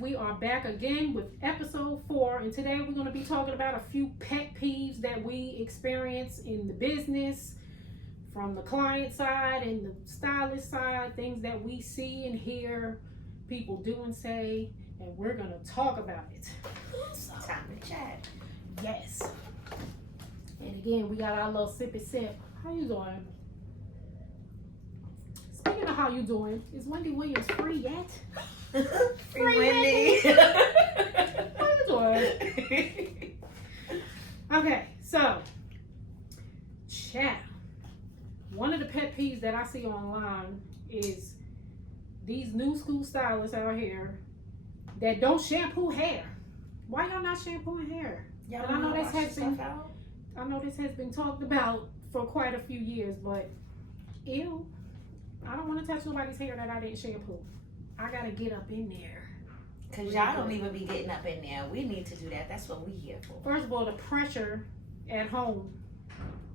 we are back again with episode 4, and today we're going to be talking about a few pet peeves that we experience in the business, from the client side and the stylist side, things that we see and hear people do and say, and we're going to talk about it. So, time to chat. Yes. And again, we got our little sippy sip. How you doing? Speaking of how you doing, is Wendy Williams free yet? Free Wendy. How you doing? Okay, so chat. One of the pet peeves that I see online is these new school stylists out here that don't shampoo hair. Why y'all not shampooing hair? Y'all And I know this has been out? I know this has been talked about for quite a few years, but ew. I don't want to touch nobody's hair that I didn't shampoo. I gotta get up in there. Cause y'all don't even be getting up in there. We need to do that. That's what we here for. First of all, the pressure at home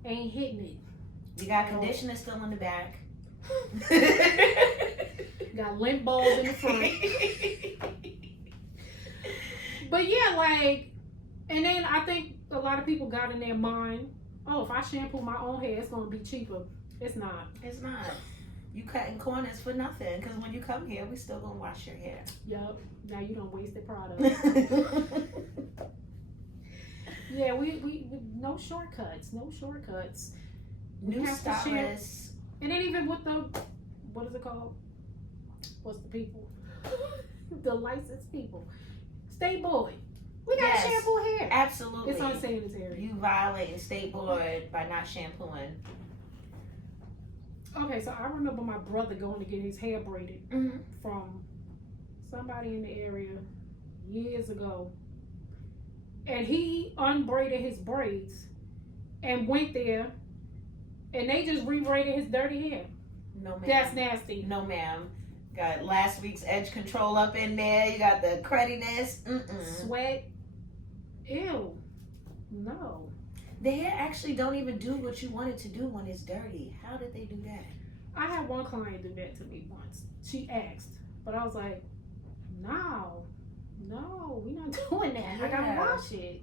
ain't hitting it. We got conditioner still in the back. Got lint balls in the front. But yeah, like, and then I think a lot of people got in their mind, oh, if I shampoo my own hair, it's gonna be cheaper. It's not. It's not. You cutting corners for nothing. Because when you come here, we still gonna wash your hair. Yup. Now you don't waste the product. Yeah, we no shortcuts. No shortcuts. New stylists. And then even with the, what is it called? What's the people? The licensed people. State board. We got shampoo hair. Absolutely. It's unsanitary. You violating state board by not shampooing. Okay, so I remember my brother going to get his hair braided from somebody in the area years ago. And he unbraided his braids and went there and they just rebraided his dirty hair. No, ma'am. That's nasty. No, ma'am. Got last week's edge control up in there. You got the crudiness. Sweat. Ew. No. The hair actually don't even do what you want it to do when it's dirty. How did they do that? I had one client do that to me once. She asked, but I was like, no, we're not doing that. I gotta wash it.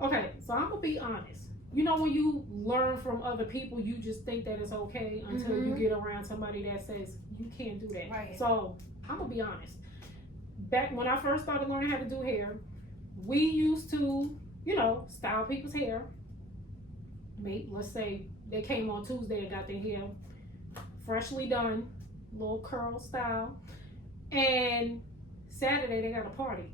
Okay, so I'm gonna be honest. You know, when you learn from other people, you just think that it's okay until you get around somebody that says you can't do that. Right. So I'm gonna be honest. Back when I first started learning how to do hair, we used to, you know, style people's hair. Let's say they came on Tuesday and got their hair freshly done, little curl style, and Saturday they got a party.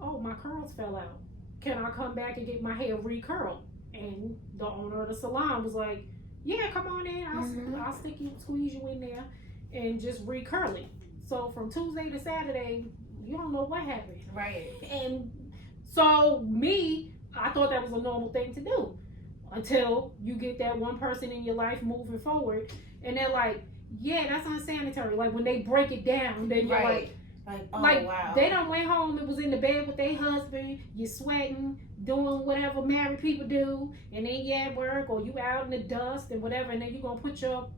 Oh, my curls fell out. Can I come back and get my hair recurled? And the owner of the salon was like, yeah, come on in. I'll stick you, squeeze you in there and just recurl it. So from Tuesday to Saturday, you don't know what happened. Right. And so I thought that was a normal thing to do until you get that one person in your life moving forward and they're like, yeah, that's unsanitary. Like when they break it down, then you're like, oh, wow. They done went home and was in the bed with their husband, you're sweating, doing whatever married people do, and then you at work or you out in the dust and whatever, and then you're gonna put your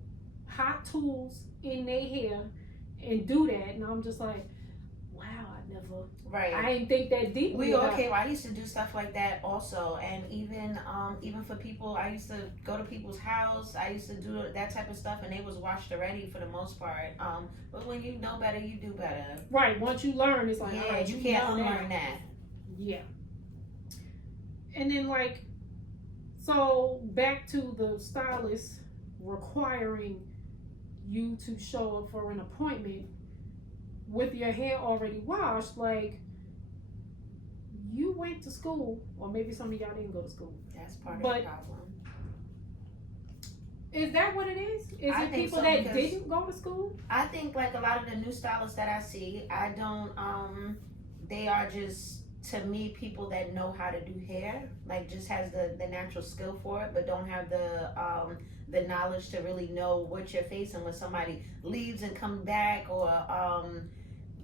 hot tools in their hair and do that. And I'm just like, wow, I didn't think that deeply. I used to do stuff like that also, and even for people, I used to go to people's house. I used to do that type of stuff, and they was washed already for the most part. But when you know better, you do better. Right. Once you learn, it's like, all right, you can't unlearn that. Yeah. And then so back to the stylist requiring you to show up for an appointment with your hair already washed. Like, you went to school, or maybe some of y'all didn't go to school. That's part of the problem. Is that what it is? Is it people that didn't go to school? I think like a lot of the new stylists that I see, they are just, to me, people that know how to do hair, like just has the natural skill for it, but don't have the knowledge to really know what you're facing when somebody leaves and comes back, or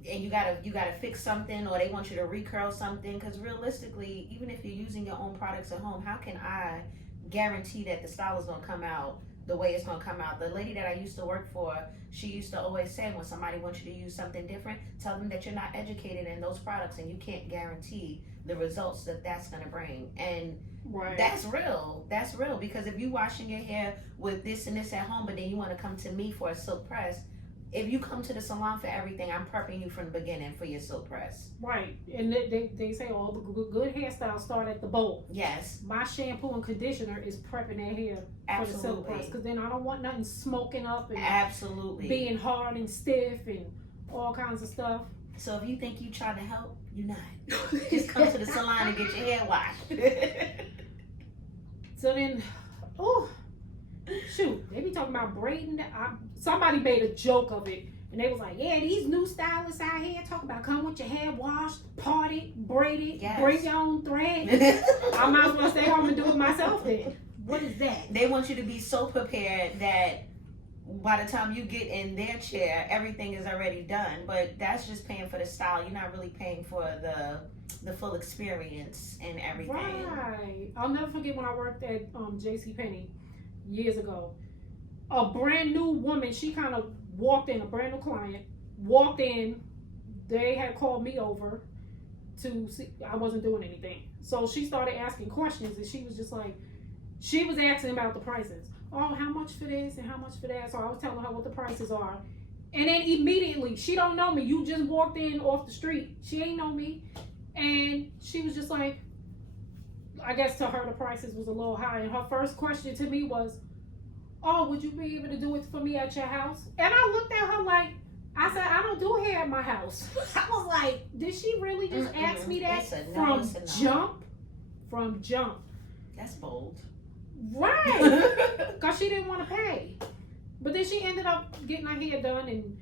and you gotta fix something, or they want you to recurl something. Because realistically, even if you're using your own products at home, how can I guarantee that the style is gonna come out the way it's gonna come out. The lady that I used to work for, she used to always say, when somebody wants you to use something different, tell them that you're not educated in those products and you can't guarantee the results that that's gonna bring. And that's real. That's real, because if you washing your hair with this and this at home, but then you want to come to me for a silk press, if you come to the salon for everything, I'm prepping you from the beginning for your silk press. Right. And they say all the good hairstyles start at the bowl. Yes. My shampoo and conditioner is prepping their hair for the silk press, because then I don't want nothing smoking up and absolutely being hard and stiff and all kinds of stuff. So if you think you trying to help, you're not. Just come to the salon and get your hair washed. So then, oh, shoot, they be talking about braiding. Somebody made a joke of it, and they was like, yeah, these new stylists out here talk about come with your hair washed, parted, braided, bring your own thread. I might as well stay home and do it myself then. What is that? They want you to be so prepared that by the time you get in their chair, everything is already done. But that's just paying for the style. You're not really paying for the full experience and everything. Right. I'll never forget when I worked at JCPenney years ago. A brand new woman, she kind of walked in, a brand new client, walked in. They had called me over to see, I wasn't doing anything. So she started asking questions, and she was just like, she was asking about the prices. Oh, how much for this and how much for that? So I was telling her what the prices are. And then immediately, she don't know me. You just walked in off the street. She ain't know me. And she was just like, I guess to her the prices was a little high. And her first question to me was, oh, would you be able to do it for me at your house? And I looked at her like, I said, I don't do hair at my house. I was like, did she really just ask me that from jump? From jump. That's bold. Right. Because she didn't want to pay. But then she ended up getting her hair done, and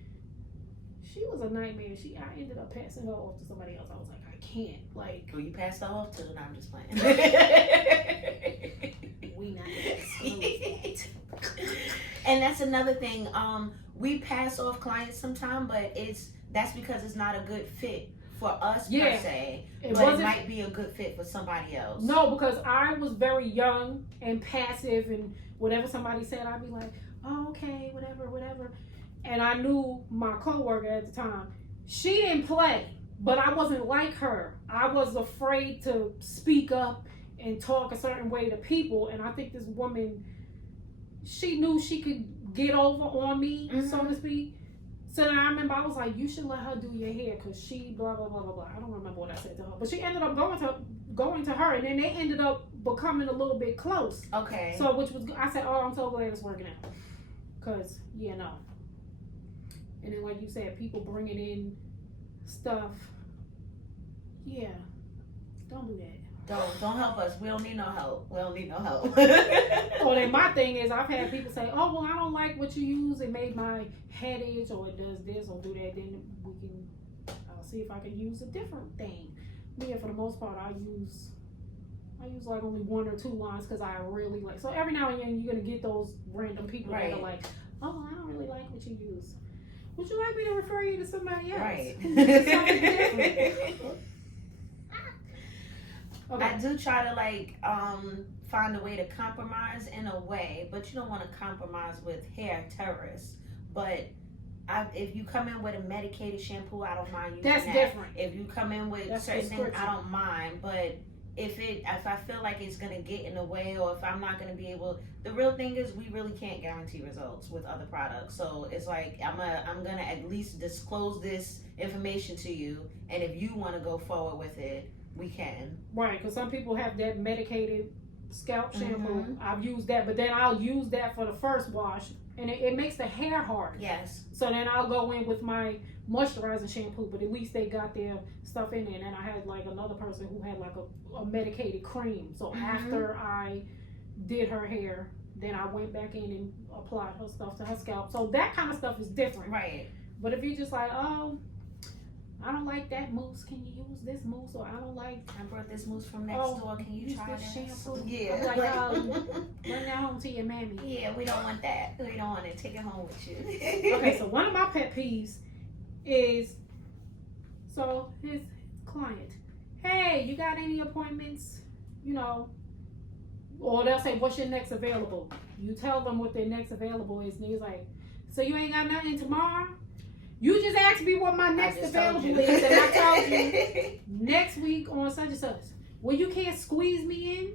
she was a nightmare. I ended up passing her off to somebody else. I was like, I can't. Like, who you passed her off to? No, I'm just playing. We not that. And that's another thing. We pass off clients sometimes, but that's because it's not a good fit for us per se. But it might be a good fit for somebody else. No, because I was very young and passive, and whatever somebody said, I'd be like, oh, okay, whatever. And I knew my coworker at the time, she didn't play, but I wasn't like her. I was afraid to speak up and talk a certain way to people, and I think this woman, she knew she could get over on me, so to speak. So then I remember I was like, you should let her do your hair, because she blah, blah, blah, blah, blah. I don't remember what I said to her. But she ended up going to her, and then they ended up becoming a little bit close. Okay. So, which was, I said, oh, I'm so glad it's working out. Because, no. And then, like you said, people bringing in stuff. Yeah. Don't do that. Don't help us. We don't need no help. Well, then my thing is, I've had people say, oh, well, I don't like what you use. It made my head itch, or it does this, or do that. Then I'll see if I can use a different thing. But yeah, for the most part, I use like only one or two lines, because I really like. So every now and then you're going to get those random people that are like, oh, I don't really like what you use. Would you like me to refer you to somebody else? Right. Something different? Okay. I do try to find a way to compromise in a way, but you don't want to compromise with hair terrorists. But if you come in with a medicated shampoo, I don't mind using that. That's different. If you come in with certain things, I don't mind. But if I feel like it's gonna get in the way, or if I'm not gonna be able, the real thing is we really can't guarantee results with other products. So it's like I'm gonna at least disclose this information to you, and if you want to go forward with it, we can. Right, because some people have that medicated scalp shampoo. I've used that, but then I'll use that for the first wash, and it makes the hair hard. Yes. So then I'll go in with my moisturizing shampoo, but at least they got their stuff in there. And then I had like another person who had like a medicated cream. So after I did her hair, then I went back in and applied her stuff to her scalp. So that kind of stuff is different. Right. But if you're just like, oh, I don't like that mousse, can you use this mousse? Or I don't like, I brought this mousse from next door, can you try this shampoo? Yeah. I'm like, bring that home to your mammy. Yeah, we don't want that. We don't want to take it home with you. Okay, so one of my pet peeves is, so his client, hey, you got any appointments, Or they'll say, what's your next available? You tell them what their next available is, and he's like, so you ain't got nothing tomorrow? You just asked me what my next available is, and I told you next week on such and such. Well, you can't squeeze me in.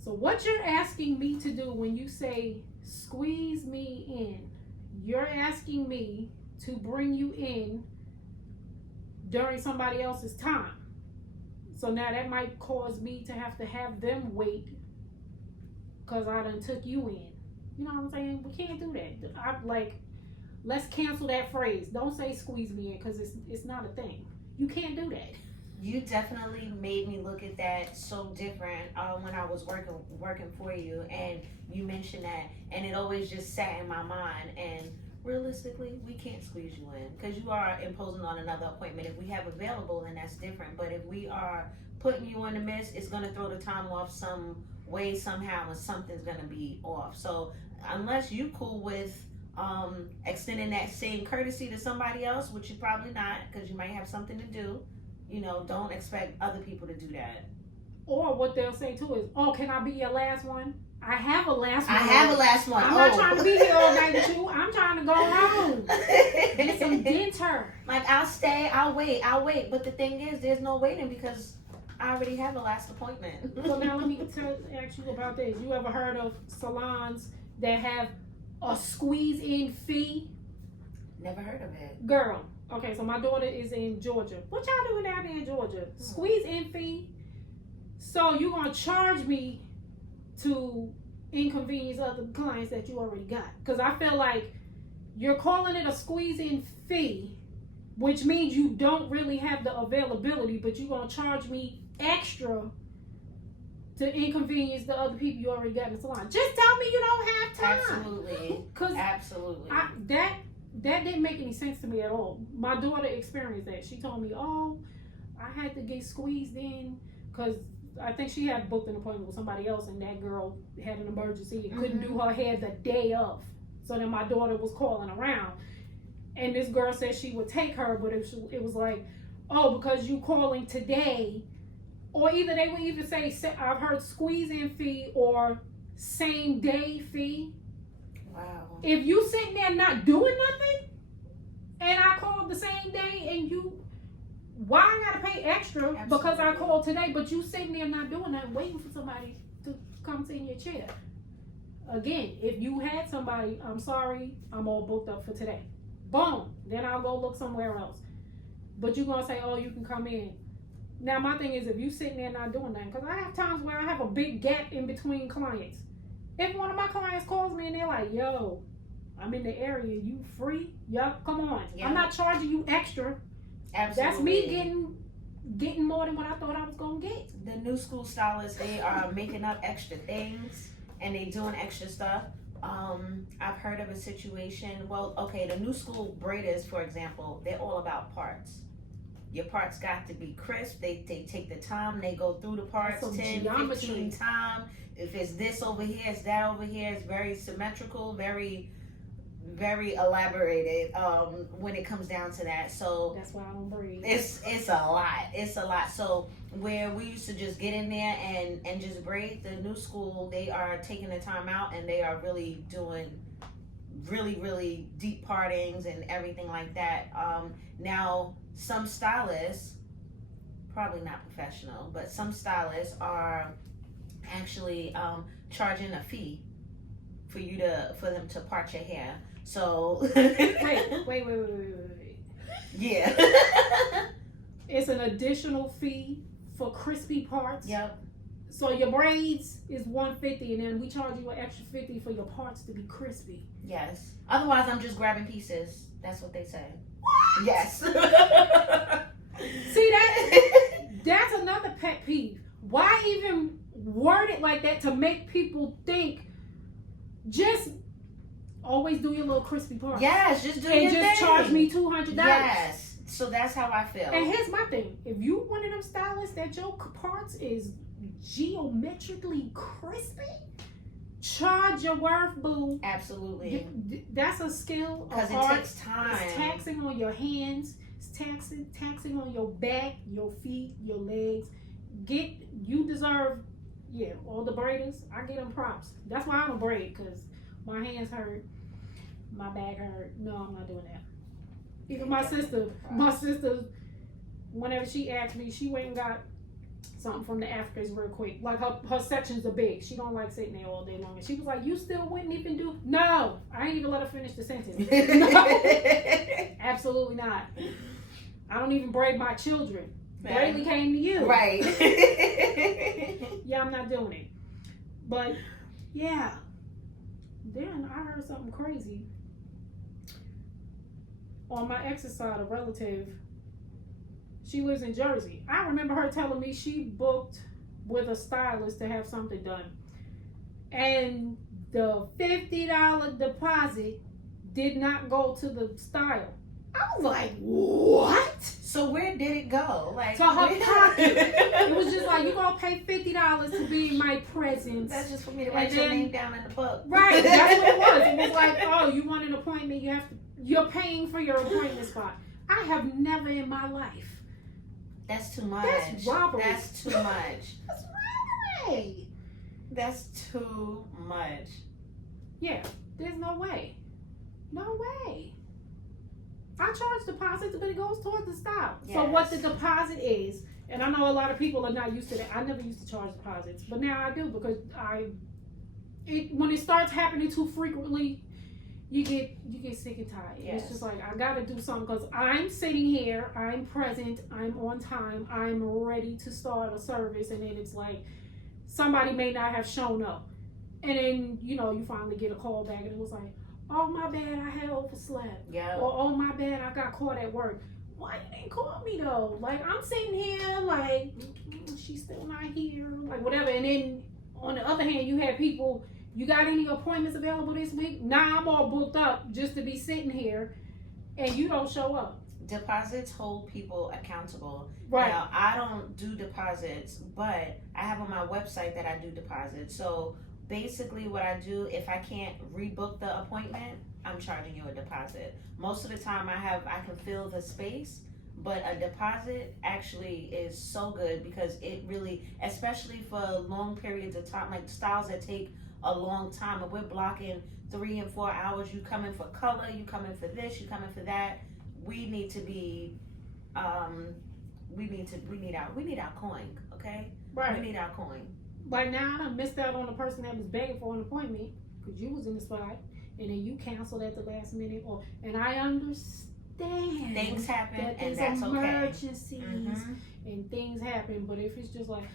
So what you're asking me to do when you say squeeze me in, you're asking me to bring you in during somebody else's time. So now that might cause me to have them wait because I done took you in. You know what I'm saying? We can't do that. I'm like, let's cancel that phrase. Don't say squeeze me in because it's not a thing. You can't do that. You definitely made me look at that so different when I was working for you, and you mentioned that, and it always just sat in my mind. And realistically, we can't squeeze you in because you are imposing on another appointment. If we have available, then that's different. But if we are putting you on the miss, it's going to throw the time off some way, somehow, and something's going to be off. So unless you cool with extending that same courtesy to somebody else, which you probably not, because you might have something to do, you know, don't expect other people to do that. Or what they'll say too is, oh, can I be your last one? I have a last one. I have a last one. I'm not trying to be here all night with you. I'm trying to go home. Get some dinner. Like, I'll stay, I'll wait. But the thing is, there's no waiting because I already have a last appointment. So now let me ask you about this. You ever heard of salons that have a squeeze-in fee? Never heard of it. Girl. Okay, so my daughter is in Georgia. What y'all doing down there in Georgia? Squeeze-in fee. So you gonna charge me to inconvenience other clients that you already got? Because I feel like you're calling it a squeeze-in fee, which means you don't really have the availability, but you're gonna charge me extra to inconvenience the other people you already got in the salon. Just tell me you don't have time. Absolutely. Absolutely. That didn't make any sense to me at all. My daughter experienced that. She told me, oh, I had to get squeezed in because I think she had booked an appointment with somebody else, and that girl had an emergency and couldn't do her hair the day of. So then my daughter was calling around, and this girl said she would take her, but it was like, oh, because you calling today, or either they would even say, I've heard squeeze-in fee or same day fee. Wow. If you sitting there not doing nothing, and I called the same day, and why I gotta pay extra? Absolutely. Because I called today, but you sitting there not doing that, waiting for somebody to come sit in your chair. Again, if you had somebody, I'm sorry, I'm all booked up for today. Boom. Then I'll go look somewhere else. But you're gonna say, oh, you can come in. Now my thing is, if you sitting there not doing nothing, because I have times where I have a big gap in between clients. If one of my clients calls me and they're like, yo, I'm in the area, you free? Yup, come on. Yep. I'm not charging you extra. Absolutely. That's me getting more than what I thought I was gonna get. The new school stylists, they are making up extra things and they doing extra stuff. I've heard of a situation, well, okay, the new school braiders, for example, they're all about parts. Your parts got to be crisp. They take the time. They go through the parts 10, 15 times. If it's this over here, it's that over here. It's very symmetrical, very, very elaborated when it comes down to that. So that's why I don't braid. It's a lot. It's a lot. So where we used to just get in there and just braid, the new school, they are taking the time out and they are really doing really, really deep partings and everything like that. Now, some stylists, probably not professional, but some stylists are actually charging a fee for them to part your hair. So wait. Yeah. It's an additional fee for crispy parts. Yep. So your braids is $150, and then we charge you an extra $50 for your parts to be crispy. Yes. Otherwise, I'm just grabbing pieces. That's what they say. What? Yes. See, that's another pet peeve. Why even word it like that to make people think? Just always do your little crispy parts. Yes, just do and your just thing. Charge me $200. Yes. So that's how I feel. And here's my thing: if you one of them stylists that your parts is geometrically crispy, charge your worth, boo. Absolutely. That's a skill. Because it takes time. It's taxing on your hands. It's taxing on your back, your feet, your legs. you deserve, all the braiders. I get them props. That's why I don't braid, because my hands hurt, my back hurt. No, I'm not doing that. Even my sister, whenever she asked me, she went and got something from the Africans real quick. Like her sections are big. She don't like sitting there all day long. And she was like, you still wouldn't even do? No, I ain't even let her finish the sentence. No, absolutely not. I don't even braid my children. Braidley came to you. Right. Yeah, I'm not doing it. But yeah, then I heard something crazy. On my ex's side, a relative, she lives in Jersey. I remember her telling me she booked with a stylist to have something done. And the $50 deposit did not go to the style. I was like, what? So where did it go? Like, to her pocket. It was just like, you're going to pay $50 to be in my presence. That's just for me to write your name down in the book. Right, that's what it was. It was like, oh, you want an appointment, you're paying for your appointment spot. I have never in my life. That's too much. That's robbery. That's too much. That's robbery. That's too much. Yeah, there's no way. No way. I charge deposits, but it goes towards the style. Yes. So what the deposit is, and I know a lot of people are not used to that. I never used to charge deposits, but now I do, because when it starts happening too frequently, you get sick and tired. Yes. It's just like, I gotta do something, because I'm sitting here, I'm present, I'm on time, I'm ready to start a service, and then it's like somebody may not have shown up, and then you finally get a call back, and it was like, oh my bad, I had overslept. Yeah. Or oh my bad, I got caught at work. Why you didn't call me though? Like, I'm sitting here like, she's still not here, like whatever. And then on the other hand, you had people, you got any appointments available this week? Nah, I'm all booked up just to be sitting here, and you don't show up. Deposits hold people accountable. Right. Now, I don't do deposits, but I have on my website that I do deposits. So basically what I do, if I can't rebook the appointment, I'm charging you a deposit. Most of the time I can fill the space, but a deposit actually is so good, because it really, especially for long periods of time, like styles that take a long time, if we're blocking 3 and 4 hours, you come in for color, you come in for this, you come in for that, we need to be, we need our coin, okay? Right. We need our coin. Like, now I done missed out on the person that was begging for an appointment because you was in the spot, and then you canceled at the last minute. And I understand Things happen, that and there's that's okay. emergencies and things happen. But if it's just like,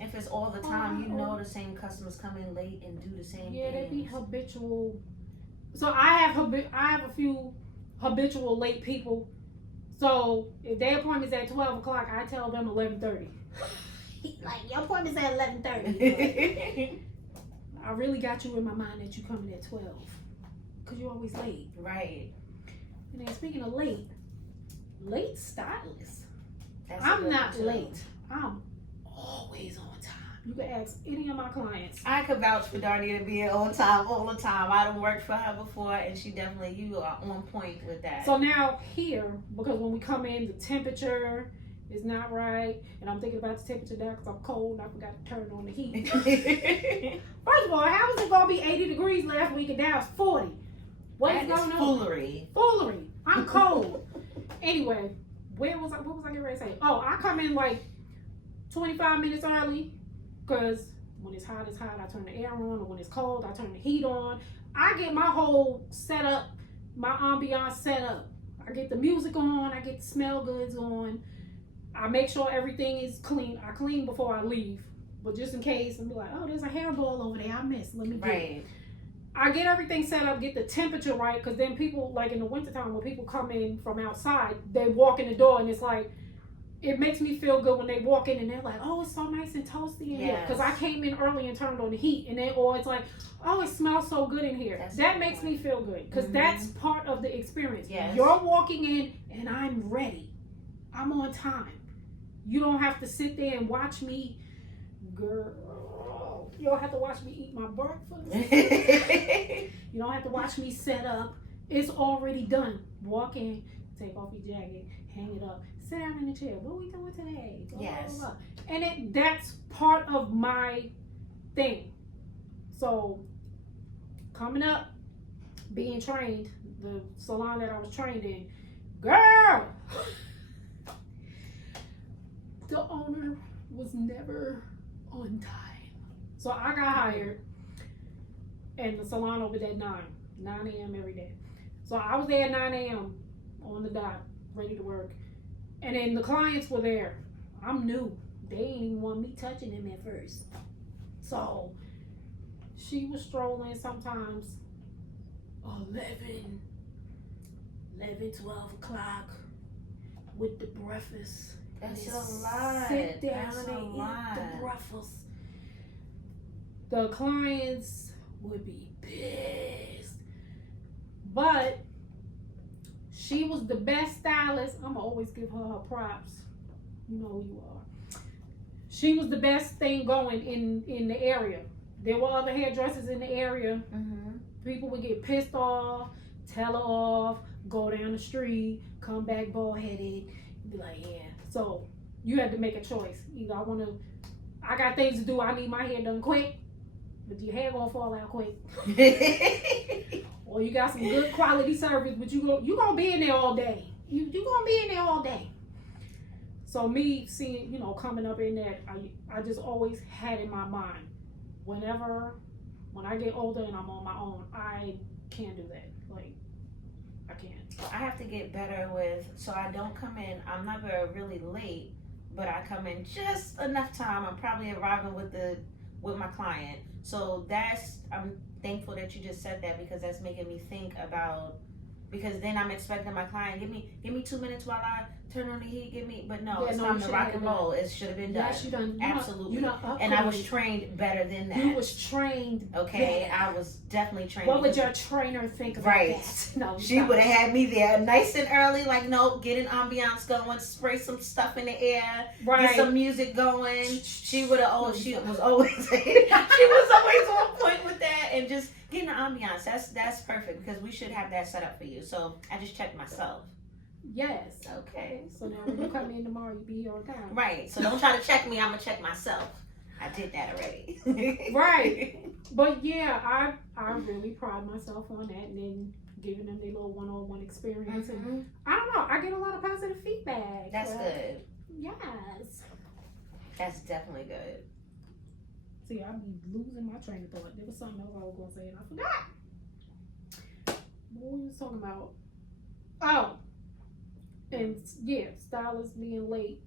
if it's all the time, the same customers come in late and do the same things. They be habitual. So I have a few habitual late people. So if their appointment's at 12 o'clock, I tell them 11:30. Like, your appointment's at 11:30. I really got you in my mind that you coming at 12, because you're always late. Right. And then speaking of late stylists. That's I'm not late. I'm always on time. You can ask any of my clients. I could vouch for Darnita being on time all the time. I done worked for her before, and you are on point with that. So now here, because when we come in, the temperature is not right, and I'm thinking about the temperature now because I'm cold and I forgot to turn on the heat. First of all, how was it gonna be 80 degrees last week and now it's 40? What is going on? Foolery. I'm cold. Anyway, what was I getting ready to say? Oh, I come in like 25 minutes early, because when it's hot, I turn the air on, or when it's cold, I turn the heat on. I get my whole setup, my ambiance set up. I get the music on, I get the smell goods on. I make sure everything is clean. I clean before I leave, but just in case, I'm like, oh, there's a hairball over there I missed. Let me get it. I get everything set up, get the temperature right, because then people, like in the wintertime, when people come in from outside, they walk in the door, and it's like, it makes me feel good when they walk in and they're like, oh, it's so nice and toasty in here. Because I came in early and turned on the heat, and then, or it's like, oh, it smells so good in here. That makes me feel good, because that's part of the experience. Yes. You're walking in and I'm ready. I'm on time. You don't have to sit there and watch me, girl. You don't have to watch me eat my breakfast. You don't have to watch me set up. It's already done. Walk in, take off your jacket, hang it up, sit down in the chair. What are we doing today? Blah, Yes. blah, blah. And that's part of my thing. So coming up, being trained, the salon that I was trained in, girl, the owner was never on time. So I got hired, and the salon opened at 9 a.m. every day. So I was there at 9 a.m. on the dot, ready to work. And then the clients were there. I'm new. They ain't even want me touching them at first. So she was strolling sometimes 11, 12 o'clock with the breakfast. That's And a lot. Sit down That's and a eat lot. the breakfast. The clients would be pissed. But she was the best stylist. I'm always give her her props. You know who you are. She was the best thing going in the area. There were other hairdressers in the area. Mm-hmm. People would get pissed off, tell her off, go down the street, come back bald headed, be like, yeah. So you had to make a choice. Either I got things to do. I need my hair done quick, but your hair gonna fall out quick. Or you got some good quality service, but you gonna be in there all day. You gonna be in there all day. So me seeing, coming up in that, I just always had in my mind, when I get older and I'm on my own, I can't do that. Like, I can't. I have to get better with, so I don't come in, I'm never really late, but I come in just enough time. I'm probably arriving with my client. So I'm thankful that you just said that, because that's making me think about, because then I'm expecting my client, give me 2 minutes while I turn on the heat, but no, it's time to rock and roll. It should have been done. Yes, you done. Absolutely. And I was trained better than that. You was trained. Okay, better. I was definitely trained. What would your trainer think about that? No, she would have had me there nice and early, like, nope, get an ambiance going, spray some stuff in the air, get some music going. She would have, she was always on point with that, and just getting the ambiance. That's perfect, because we should have that set up for you. So I just checked myself. Yes. Okay. So now when you come in tomorrow, you be here on time. Right. So don't try to check me. I'm gonna check myself. I did that already. Right. But yeah, I really pride myself on that, and then giving them their little one-on-one experience. Mm-hmm. And I don't know, I get a lot of positive feedback. That's good. Yes. That's definitely good. See, I'd be losing my train of thought. There was something else I was gonna say and I forgot. What were we talking about? Oh. And yeah, stylists being late,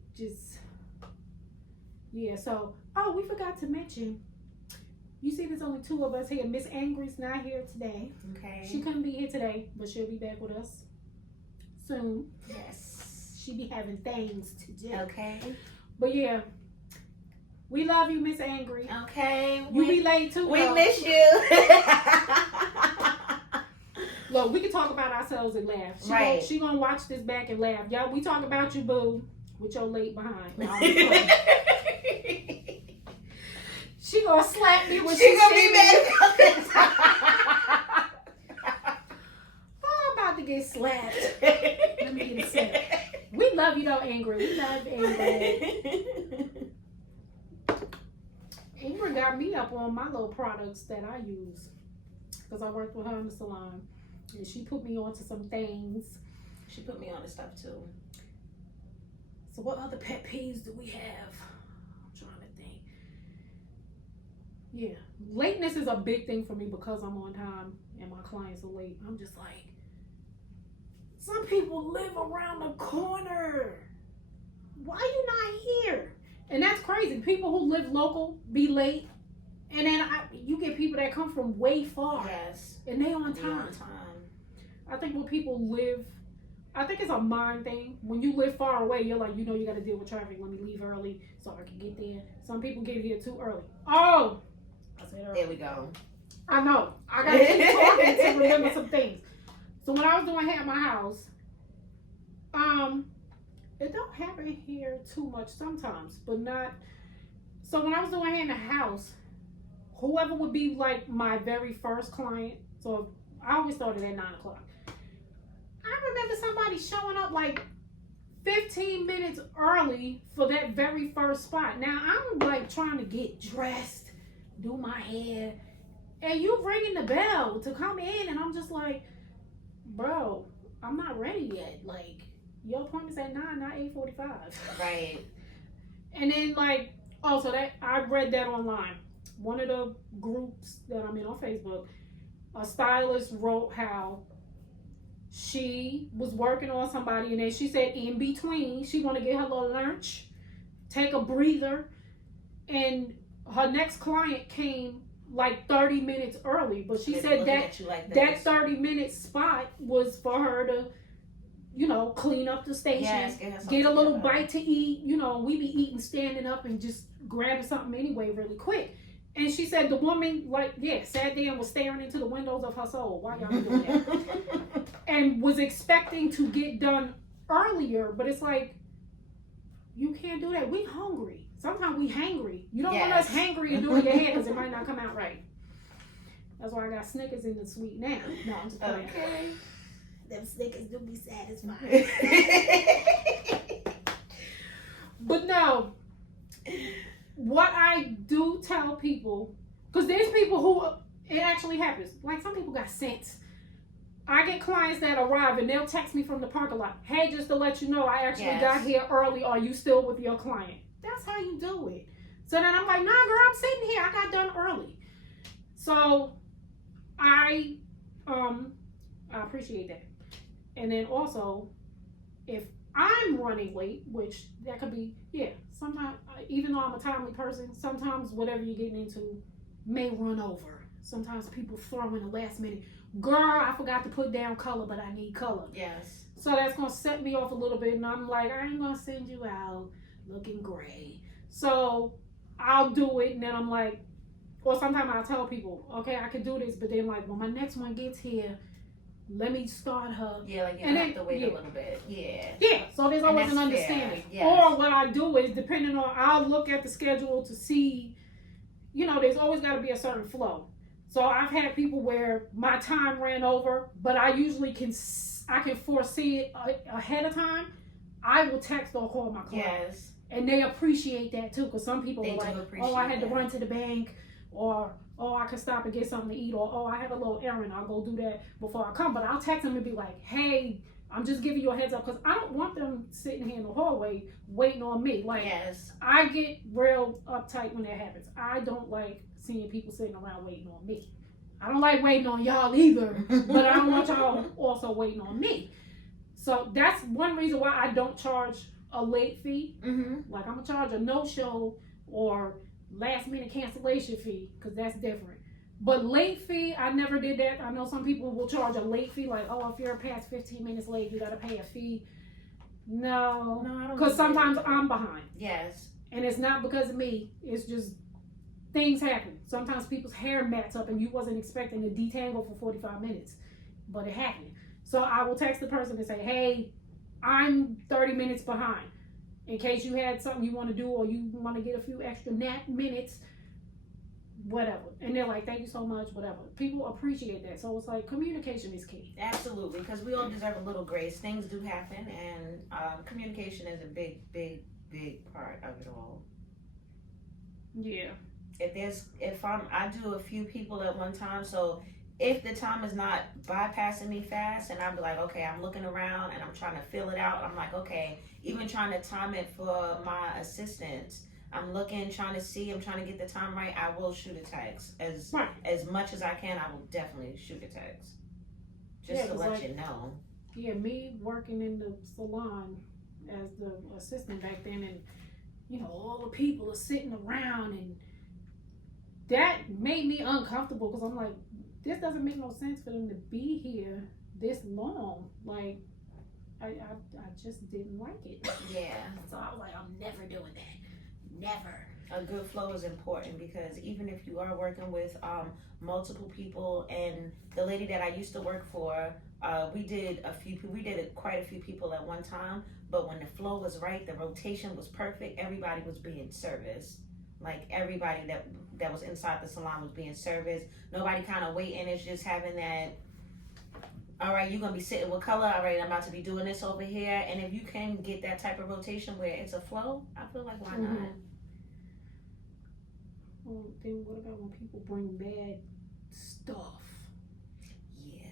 so, we forgot to mention, you see there's only 2 of us here. Miss Angry's not here today. Okay. She couldn't be here today, but she'll be back with us soon. Yes. She be having things to do. Okay. But yeah, we love you, Miss Angry. Okay. You be late too. We miss you. Look, we can talk about ourselves and laugh. She gonna watch this back and laugh. Y'all, we talk about you, boo, with your late behind. No, she gonna slap me when she gonna be mad about this. I'm about to get slapped. Let me get a sip. We love you though, Angry. We love Angry. Ingrid got me up on my little products that I use, because I worked with her in the salon. And she put me onto some things. She put me on the stuff too. So what other pet peeves do we have? I'm trying to think. Yeah, lateness is a big thing for me, because I'm on time and my clients are late. I'm just like, some people live around the corner. Why are you not here? And that's crazy. People who live local be late. And then you get people that come from way far. Yes. And they on time. I think when people live, I think it's a mind thing. When you live far away, you're like, you got to deal with traffic. Let me leave early so I can get there. Some people get here too early. Oh! I said early. There we go. I know. I got to keep talking to remember some things. So when I was doing hair at my house, it don't happen here too much sometimes, but not. So when I was doing hair in the house, whoever would be like my very first client, so I always started at 9 o'clock. I remember somebody showing up like 15 minutes early for that very first spot. Now I'm like trying to get dressed, do my hair, and you ringing the bell to come in, and I'm just like, bro, I'm not ready yet. Like, your appointment's at 9, not 8:45. Right. And then like, also that I read that online. One of the groups that I'm in on Facebook, a stylist wrote how she was working on somebody, and then she said in between she want to get her little lunch, take a breather, and her next client came like 30 minutes early, but she said that that 30-minute spot was for her to, you know, clean up the station, yes, get a little bite to eat. You know, we be eating standing up and just grabbing something anyway really quick. And she said the woman, like, sat there and was staring into the windows of her soul. Why y'all doing that? And was expecting to get done earlier, but it's like, you can't do that. We hungry. Sometimes we hangry. You don't want us hangry and doing your hair because it might not come out right. That's why I got Snickers in the sweet now. No, I'm just playing. Okay. Them Snickers do be satisfying. But no, what I do tell people, because there's people who it actually happens. Like, some people got sense. I get clients that arrive and they'll text me from the parking lot. Hey, just to let you know, I actually got here early. Are you still with your client? That's how you do it. So then I'm like, nah, girl, I'm sitting here. I got done early. So I appreciate that. And then also, if I'm running late, which that could be, sometimes, even though I'm a timely person, sometimes whatever you're getting into may run over. Sometimes people throw in the last minute, girl, I forgot to put down color, but I need color. Yes. So that's going to set me off a little bit, and I'm like, I ain't going to send you out looking gray. So I'll do it, and then I'm like, or sometimes I'll tell people, okay, I can do this, but then like, when my next one gets here, let me start her. Yeah, like you have to wait a little bit. Yeah. Yeah, so there's always an understanding. Yes. Or what I do is, depending on, I'll look at the schedule to see, you know, there's always got to be a certain flow. So I've had people where my time ran over, but I usually can foresee it ahead of time. I will text or call my client. Yes. And they appreciate that too, because some people they are like, oh, I had to run to the bank, or oh, I could stop and get something to eat, or oh, I have a little errand, I'll go do that before I come. But I'll text them and be like, hey, I'm just giving you a heads up, because I don't want them sitting here in the hallway waiting on me. Like, I get real uptight when that happens. I don't like seeing people sitting around waiting on me. I don't like waiting on y'all either, but I don't want y'all also waiting on me. So that's one reason why I don't charge a late fee. Mm-hmm. Like, I'm gonna charge a no-show or last minute cancellation fee, because that's different. But late fee, I never did that. I know some people will charge a late fee, like, oh, if you're past 15 minutes late, you gotta pay a fee. No, I don't. Because sometimes I'm behind. Yes. And it's not because of me. It's just things happen. Sometimes people's hair mats up and you wasn't expecting to detangle for 45 minutes, but it happened. So I will text the person and say, hey, I'm 30 minutes behind. In case you had something you want to do, or you want to get a few extra minutes, whatever. And they're like, thank you so much, whatever. People appreciate that. So it's like, communication is key. Absolutely, because we all deserve a little grace. Things do happen, and communication is a big part of it all. Yeah. I do a few people at one time, so if the time is not bypassing me fast, and I'll be like, okay, I'm looking around and I'm trying to fill it out. I'm like, okay, even trying to time it for my assistants. I'm looking, trying to see, I'm trying to get the time right. I will shoot a text as much as I can. I will definitely shoot a text just to let you know. Yeah, me working in the salon as the assistant back then, and you know, all the people are sitting around, and that made me uncomfortable, because I'm like, this doesn't make no sense for them to be here this long. Like, I just didn't like it. Yeah. So I was like, I'm never doing that. Never. A good flow is important, because even if you are working with multiple people, and the lady that I used to work for, we did quite a few people at one time, but when the flow was right, the rotation was perfect, everybody was being serviced. Like, everybody that was inside the salon was being serviced. Nobody kind of waiting. It's just having that all right, you're gonna be sitting with color. All right, I'm about to be doing this over here. And if you can get that type of rotation where it's a flow, I feel like why not? Well, then what about when people bring bad stuff? Yeah.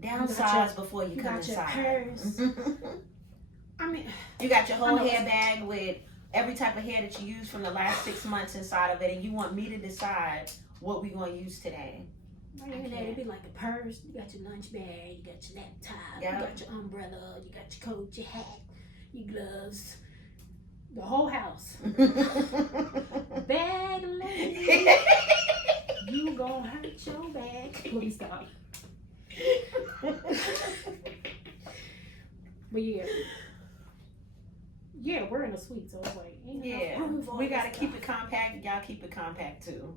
Downsize before you come got your inside. purse. I mean, you got your whole hair bag with every type of hair that you used from the last 6 months inside of it, and you want me to decide what we're gonna use today. It'd be like a purse. You got your lunch bag, you got your laptop, you got your umbrella, you got your coat, your hat, your gloves, the whole house. Bag lady, you gonna hurt your back. Please stop. But yeah, we're in a suite, so it's like we gotta keep it compact. Y'all keep it compact too.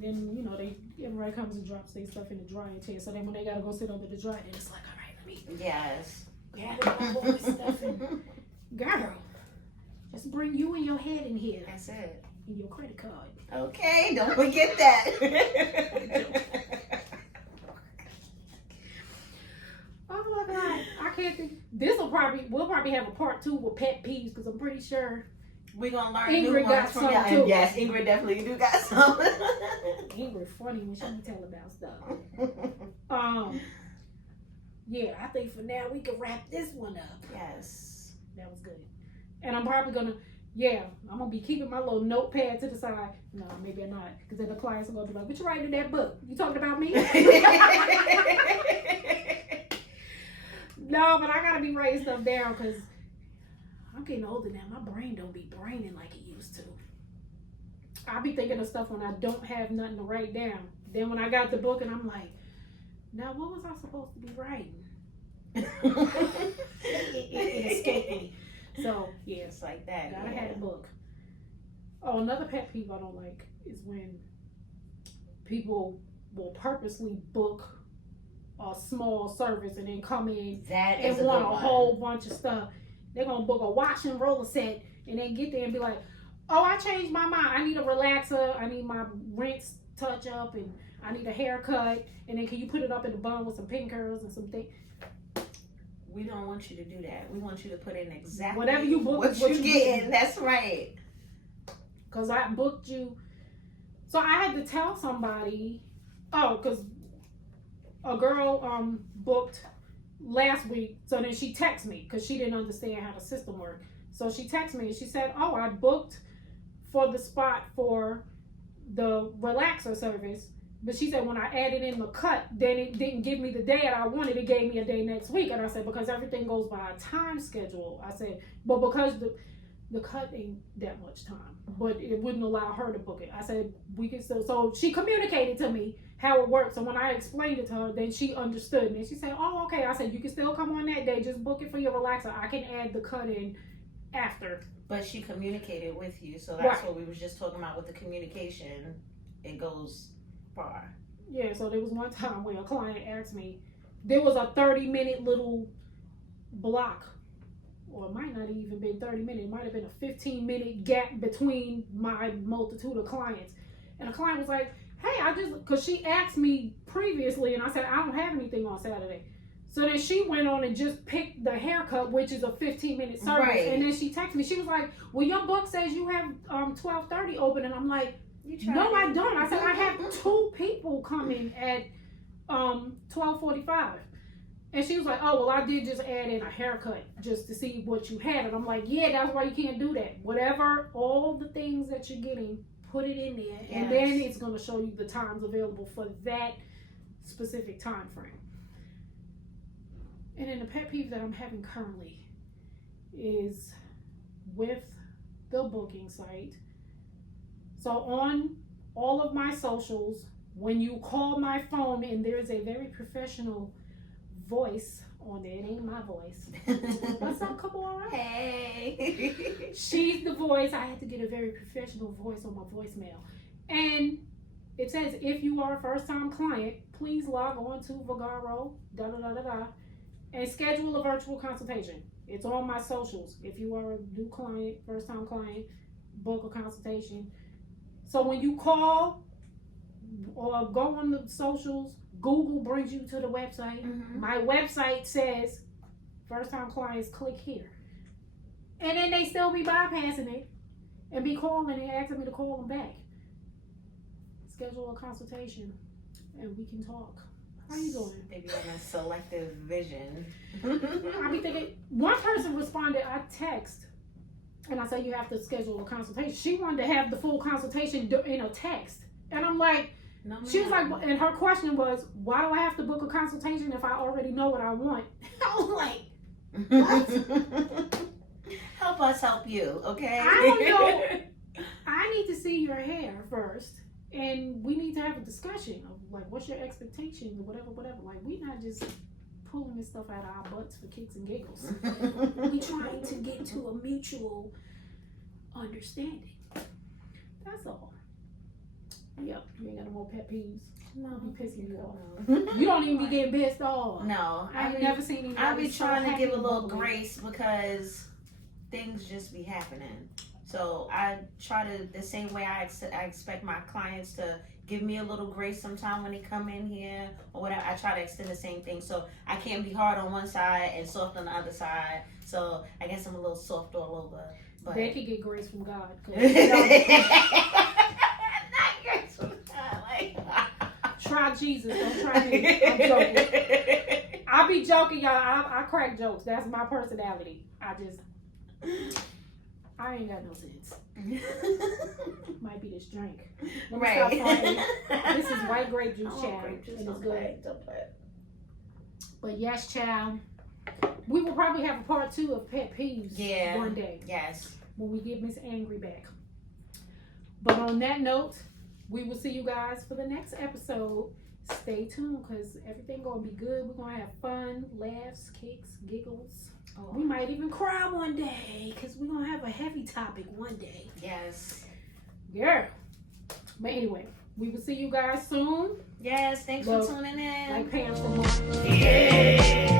Then everybody comes and drops their stuff in the drying chair. So then when they gotta go sit under the dryer, then it's like, all right, let me gather all this stuff and girl, just bring you and your head in here. That's it. And your credit card. Okay, don't forget that. Oh my God, I can't think. We'll probably have a part 2 with pet peeves because I'm pretty sure we're gonna learn Ingrid new ones from y'all. too. Yes, Ingrid definitely do got some. Ingrid funny when she tell about stuff. Yeah, I think for now we can wrap this one up. Yes, that was good. And I'm probably gonna be keeping my little notepad to the side. No, maybe I'm not, because then the clients are gonna be like, "What you writing in that book? You talking about me?" No, but I gotta be writing stuff down because I'm getting older now. My brain don't be braining like it used to. I'll be thinking of stuff when I don't have nothing to write down. Then when I got the book and I'm like, now what was I supposed to be writing? it escaped me. So yeah, it's like that. Gotta have a book. Oh, another pet peeve I don't like is when people will purposely book a small service and then come in and want a whole bunch of stuff. They're gonna book a wash and roller set and then get there and be like, "Oh, I changed my mind. I need a relaxer. I need my rinse touch up, and I need a haircut. And then can you put it up in the bun with some pin curls and some things?" We don't want you to do that. We want you to put in exactly whatever you book. What you getting? That's right. Cause I booked you, so I had to tell somebody. Oh, cause a girl booked last week, so then she texted me because she didn't understand how the system worked. So she texted me and she said, "Oh, I booked for the spot for the relaxer service, but she said when I added in the cut, then it didn't give me the day that I wanted. It gave me a day next week." And I said, "Because everything goes by a time schedule." I said, "But because the cut ain't that much time, but it wouldn't allow her to book it." I said, "We can still." So she communicated to me how it works. So when I explained it to her, then she understood. And then she said, "Oh, okay." I said, "You can still come on that day. Just book it for your relaxer. I can add the cut in after." But she communicated with you, so that's what we was just talking about with the communication. It goes far. Yeah, so there was one time where a client asked me, there was a 30-minute little block, or it might not even been 30 minutes. It might have been a 15-minute gap between my multitude of clients. And the client was like, "Hey, because she asked me previously, and I said, I don't have anything on Saturday." So then she went on and just picked the haircut, which is a 15-minute service. Right. And then she texted me. She was like, "Well, your book says you have 12:30 open." And I'm like, "No, I don't." I said, "I have 2 people coming at 12:45. And she was like, "Oh, well, I did just add in a haircut just to see what you had." And I'm like, "Yeah, that's why you can't do that. Whatever, all the things that you're getting, put it in there. Yes. And then it's going to show you the times available for that specific time frame." And then the pet peeve that I'm having currently is with the booking site. So on all of my socials, when you call my phone and there's a very professional voice on there, it ain't my voice. What's up, Kamora? Hey. She's the voice. I had to get a very professional voice on my voicemail. And it says, "If you are a first-time client, please log on to Vagaro, and schedule a virtual consultation." It's on my socials. If you are a new client, first-time client, book a consultation. So when you call, or go on the socials. Google brings you to the website. Mm-hmm. My website says first time clients click here. And then they still be bypassing it and be calling and asking me to call them back. Schedule a consultation and we can talk. How you doing? They be having a selective vision. I be thinking, one person responded, I text, and I said, you have to schedule a consultation. She wanted to have the full consultation in a text. And I'm like, No, she was like, and her question was, why do I have to book a consultation if I already know what I want? I was like, what? Help us help you, okay? I don't know. I need to see your hair first. And we need to have a discussion of like, what's your expectations or whatever. Like, we not just pulling this stuff out of our butts for kicks and giggles. We trying to get to a mutual understanding. That's all. Yep, you ain't got no more pet peeves. No, I'll be pissing you off. You don't even be getting pissed off. No, I've never seen anybody. I be so trying to happy give a and little bubbly. grace because things just be happening. So I try to, the same way I expect my clients to give me a little grace sometime when they come in here or whatever. I try to extend the same thing. So I can't be hard on one side and soft on the other side. So I guess I'm a little soft all over. But They could get grace from God. 'Cause not grace from God, like. try Jesus, don't try me. I'm joking. I be joking, y'all. I crack jokes. That's my personality. I ain't got no sense. Might be this drink. Let me stop Right. farting. This is white grape juice, Oh, child. grape juice, And it's don't good. play, don't play. But yes, child. We will probably have a part 2 of pet peeves one day Yes. when we get Miss Angry back. But on that note, we will see you guys for the next episode. Stay tuned because everything gonna be good. We're gonna have fun, laughs, kicks, giggles. Oh. We might even cry one day because we're gonna have a heavy topic one day. Yes. Yeah. But anyway, we will see you guys soon. Yes. Thanks Well, for tuning in. Like Pam from Mark. Yeah.